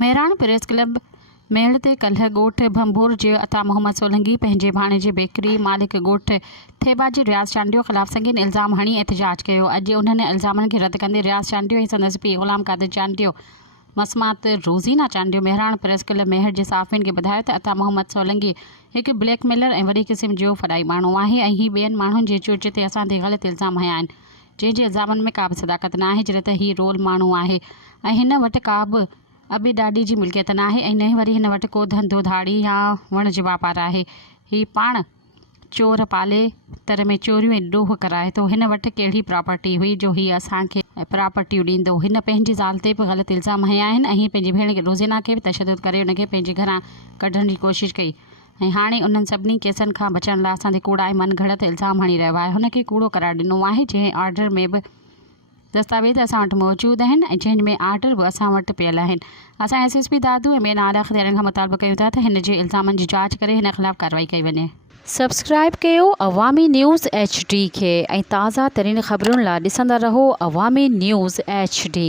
मेहराण press club मेड़ ते कल्ह ॻोठ भंभोर जे अता मोहम्मद सोलंकी पंहिंजे भाणे जे बेकरी मालिक ॻोठ थेबा जे रियाज़ चांडियो ख़िलाफ़ संगीन इल्ज़ाम हणी एहतिजाज कयो। अॼु उन्हनि इल्ज़ामनि खे रद्द कंदे रियाज़ चांडियो ऐं संदसि पीउ ग़ुलाम क़ादिर चांडियो मसमात रोज़ीना चांडियो मेहराण प्रेस क्लब मेहर जे साफ़ियुनि खे ॿुधायो त अता मोहम्मद सोलंकी हिकु ब्लैकमेलर ऐं वॾी क़िस्म जो फॾाई माण्हू आहे ऐं हीउ ॿियनि माण्हुनि जे चुच ते असां ते ग़लति इल्ज़ाम हया आहिनि, जंहिंजे इल्ज़ामनि में का बि सदाकत न आहे, जॾहिं त हीउ रोल माण्हू आहे ऐं हिन वटि का बि अबी ॾाॾी जी मिल्कियत न आहे ऐं न वरी हिन वटि को धंधो धाड़ी या वण जो वापारु आहे। हीउ पाण चोर पाले तर में चोरियूं ऐं ॾोह कराए थो। हिन वटि कहिड़ी प्रॉपर्टी हुई जो हीउ असांखे प्रॉपर्टियूं ॾींदो। हिन पंहिंजी ज़ाल ते बि ग़लति इल्ज़ाम हया आहिनि ऐं हीअ पंहिंजी भेण खे रोज़ीना खे बि तशदुद करे उनखे पंहिंजे घरां कढण जी कोशिशि कई ऐं हाणे उन्हनि सभिनी केसनि खां बचण लाइ असां ते कूड़ा ऐं मन घड़त इल्ज़ाम हणी रहियो आहे। हुनखे कूड़ो करार ॾिनो आहे, जंहिं ऑर्डर में बि दस्तावेज़ असां वटि मौजूदु आहिनि ऐं जंहिंमें आर्डर बि असां वटि पियल आहिनि। असां SSP दादू ऐं ॿियनि आला अख़्तियारनि खां मुतालबो कयूं था त हिन जे इल्ज़ामनि जी जांच करे हिन ख़िलाफ़ कार्रवाई कई वञे। सब्सक्राइब कयो अवामी न्यूज़ HD खे ऐं ताज़ा तरीन ख़बरुनि लाइ ॾिसंदा रहो अवामी न्यूज़ HD।